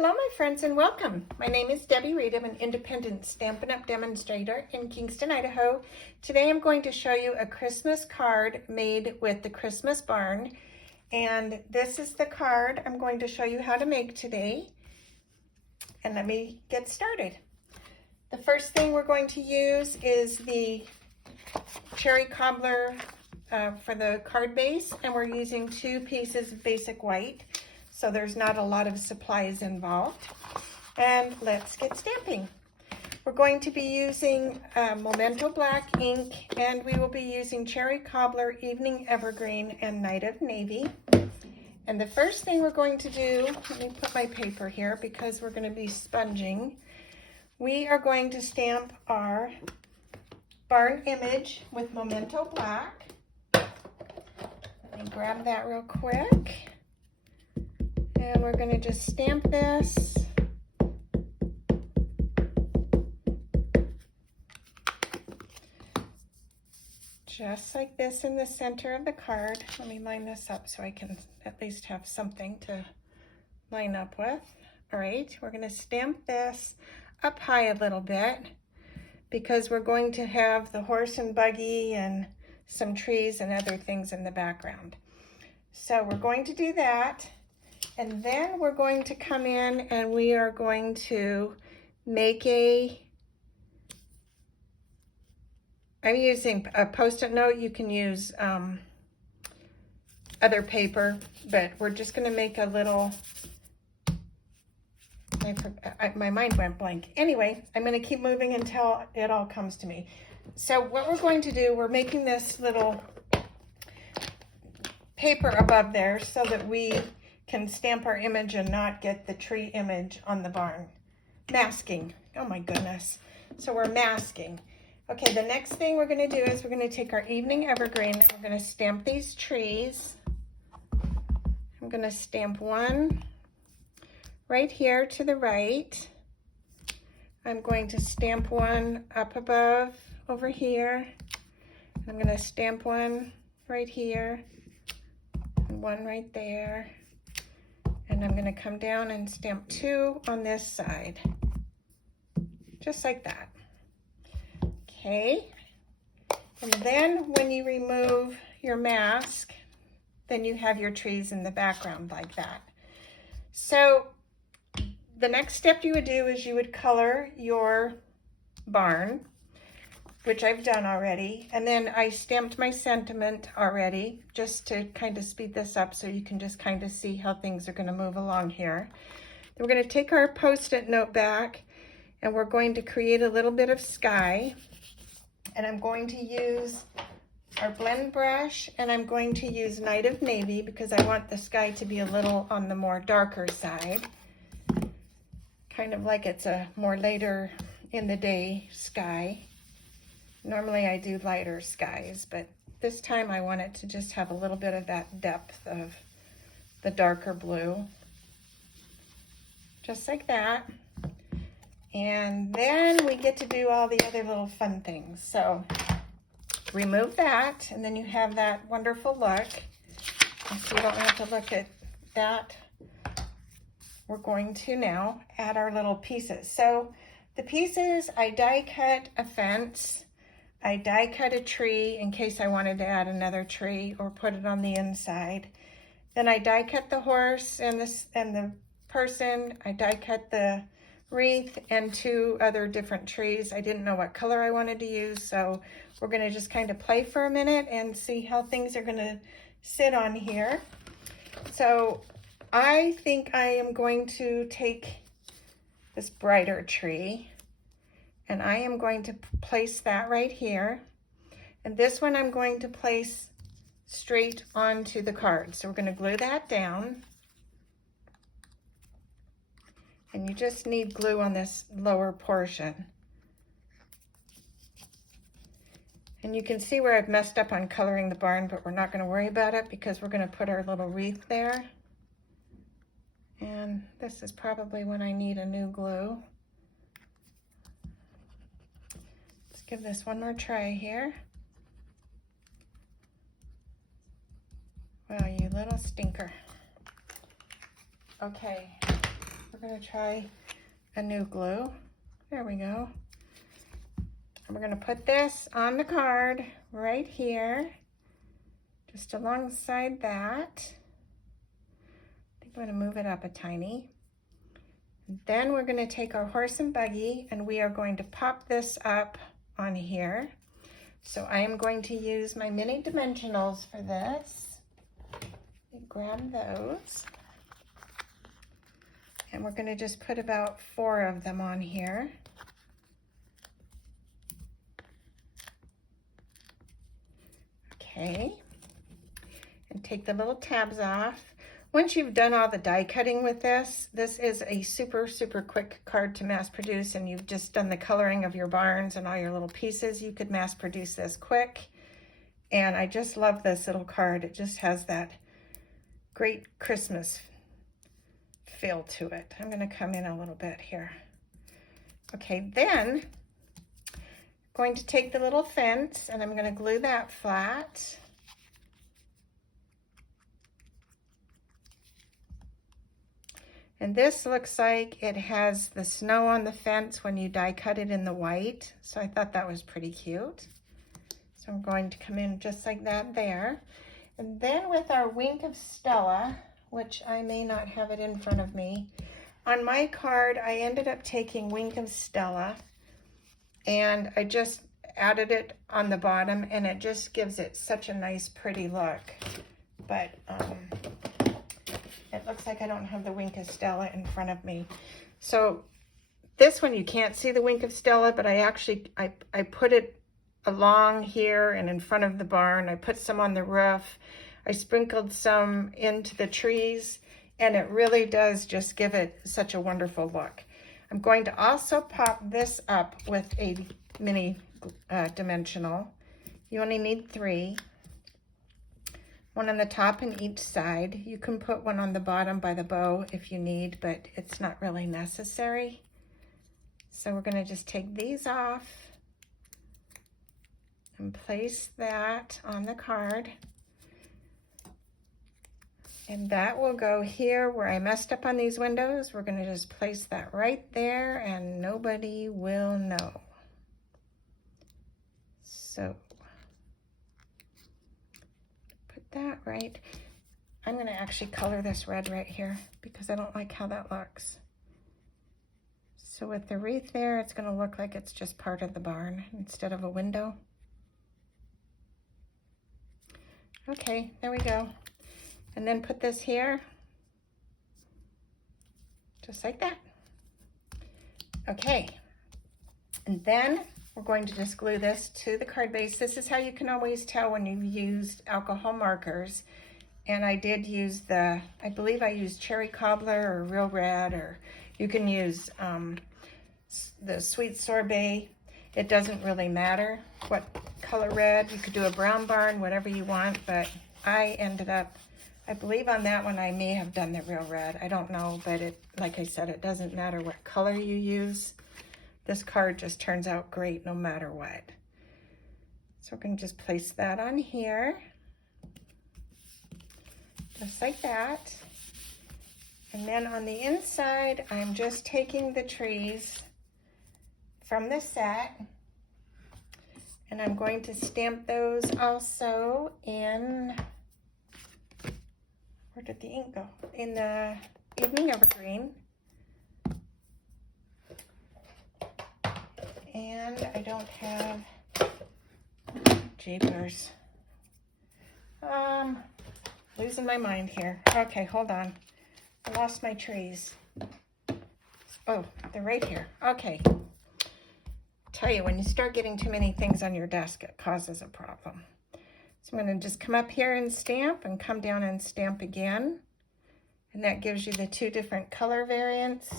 Hello my friends and welcome. My name is Debbie Reed. I'm an independent Stampin' Up! Demonstrator in Kingston, Idaho. Today I'm going to show you a Christmas card made with the Christmas barn. And this is the card I'm going to show you how to make today. And let me get started. The first thing we're going to use is the cherry cobbler for the card base, and we're using 2 pieces of basic white. So there's not a lot of supplies involved. And let's get stamping. We're going to be using Memento Black ink, and we will be using Cherry Cobbler, Evening Evergreen, and Night of Navy. And the first thing we're going to do, let me put my paper here because we're going to be sponging. We are going to stamp our barn image with Memento Black. Let me grab that real quick. And we're going to just stamp this. Just like this in the center of the card. Let me line this up so I can at least have something to line up with. All right, we're going to stamp this up high a little bit because we're going to have the horse and buggy and some trees and other things in the background. So we're going to do that. And then we're going to come in and we are going to make I'm using a Post-it note. You can use other paper, but we're just going to make a little, my mind went blank. Anyway, I'm going to keep moving until it all comes to me. So what we're going to do, we're making this little paper above there so that we can stamp our image and not get the tree image on the barn. Masking. Oh my goodness. So we're masking. Okay, the next thing we're going to do is we're going to take our Evening Evergreen and we're going to stamp these trees. I'm going to stamp one right here to the right. I'm going to stamp one up above over here. I'm going to stamp one right here and one right there. And I'm going to come down and stamp 2 on this side, just like that. Okay, and then when you remove your mask, then you have your trees in the background like that. So the next step you would do is you would color your barn, which I've done already, and then I stamped my sentiment already just to kind of speed this up so you can just kind of see how things are going to move along here. Then we're going to take our Post-it note back and we're going to create a little bit of sky, and I'm going to use our blend brush and I'm going to use Night of Navy because I want the sky to be a little on the more darker side, kind of like it's a more later in the day sky. Normally I do lighter skies, but this time I want it to just have a little bit of that depth of the darker blue. Just like that. And then we get to do all the other little fun things. So remove that, and then you have that wonderful look. So you don't have to look at that. We're going to now add our little pieces. So the pieces, I die cut a fence. I die cut a tree in case I wanted to add another tree or put it on the inside. Then I die cut the horse and the person. I die cut the wreath and 2 other different trees. I didn't know what color I wanted to use, so we're going to just kind of play for a minute and see how things are going to sit on here. So I think I am going to take this brighter tree and I am going to place that right here. And this one I'm going to place straight onto the card. So we're going to glue that down. And you just need glue on this lower portion. And you can see where I've messed up on coloring the barn, but we're not going to worry about it because we're going to put our little wreath there. And this is probably when I need a new glue. Let's give this one more try here. Wow, you little stinker. Okay, we're going to try a new glue. There we go. And we're going to put this on the card right here, just alongside that. I think I'm going to move it up a tiny. And then we're going to take our horse and buggy and we are going to pop this up on here. So I am going to use my mini dimensionals for this. Grab those. And we're going to just put about 4 of them on here. Okay. And take the little tabs off. Once you've done all the die cutting with this, this is a super, super quick card to mass produce, and you've just done the coloring of your barns and all your little pieces. You could mass produce this quick. And I just love this little card. It just has that great Christmas feel to it. I'm going to come in a little bit here. Okay, then I'm going to take the little fence and I'm going to glue that flat. And this looks like it has the snow on the fence when you die cut it in the white. So I thought that was pretty cute. So I'm going to come in just like that there. And then with our Wink of Stella, which I may not have it in front of me, on my card I ended up taking Wink of Stella and I just added it on the bottom and it just gives it such a nice pretty look. But it looks like I don't have the Wink of Stella in front of me. So this one you can't see the Wink of Stella, but I put it along here and in front of the barn. I put some on the roof. I sprinkled some into the trees, and it really does just give it such a wonderful look. I'm going to also pop this up with a mini dimensional. You only need 3. One on the top and each side. You can put one on the bottom by the bow if you need, but it's not really necessary. So we're going to just take these off and place that on the card. And that will go here where I messed up on these windows. We're going to just place that right there and nobody will know. So put that right. I'm going to actually color this red right here because I don't like how that looks. So with the wreath there, it's going to look like it's just part of the barn instead of a window. Okay, there we go. And then put this here, just like that. Okay, and then we're going to just glue this to the card base. This is how you can always tell when you've used alcohol markers. And I did use I believe I used cherry cobbler or real red, or you can use the sweet sorbet. It doesn't really matter what color red. You could do a brown barn, whatever you want, but I ended up, I believe on that one I may have done the real red. I don't know, but it, like I said, it doesn't matter what color you use. This card just turns out great no matter what. So we're going to just place that on here, just like that. And then on the inside, I'm just taking the trees from the set, and I'm going to stamp those also in, where did the ink go? In the Evening Evergreen. And I don't have jeepers. Losing my mind here. Okay, hold on. I lost my trees. Oh, they're right here. Okay. Tell you, when you start getting too many things on your desk, it causes a problem. So I'm going to just come up here and stamp and come down and stamp again. And that gives you the 2 different color variants.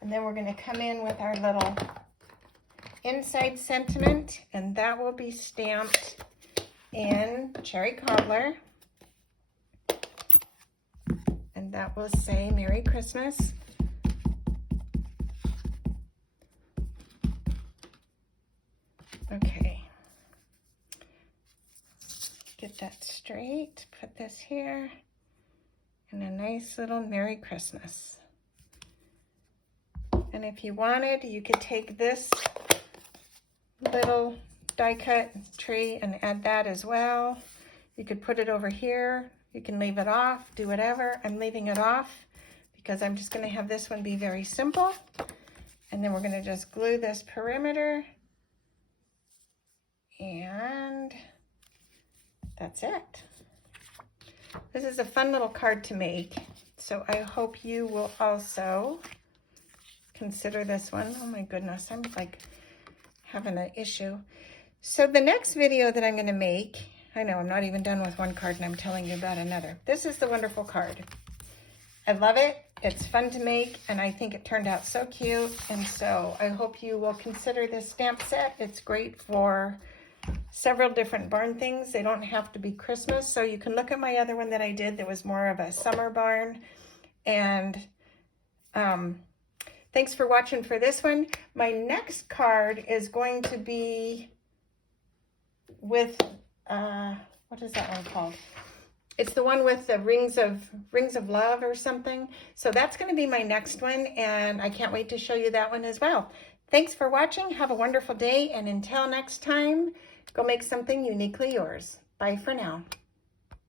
And then we're going to come in with our little inside sentiment, and that will be stamped in cherry cobbler. And that will say Merry Christmas. Okay, get that straight, put this here, and a nice little Merry Christmas. And if you wanted, you could take this little die cut tree and add that as well. You could put it over here. You can leave it off, do whatever. I'm leaving it off because I'm just going to have this one be very simple. And then we're going to just glue this perimeter. And that's it. This is a fun little card to make. So I hope you will also consider this one. Oh my goodness, I'm like having an issue. So the next video that I'm going to make, I know I'm not even done with one card and I'm telling you about another. This is the wonderful card. I love it. It's fun to make and I think it turned out so cute. And so I hope you will consider this stamp set. It's great for several different barn things. They don't have to be Christmas. So you can look at my other one that I did that was more of a summer barn. And thanks for watching for this one. My next card is going to be with, what is that one called? It's the one with the rings of love or something. So that's going to be my next one, and I can't wait to show you that one as well. Thanks for watching. Have a wonderful day, and until next time, go make something uniquely yours. Bye for now.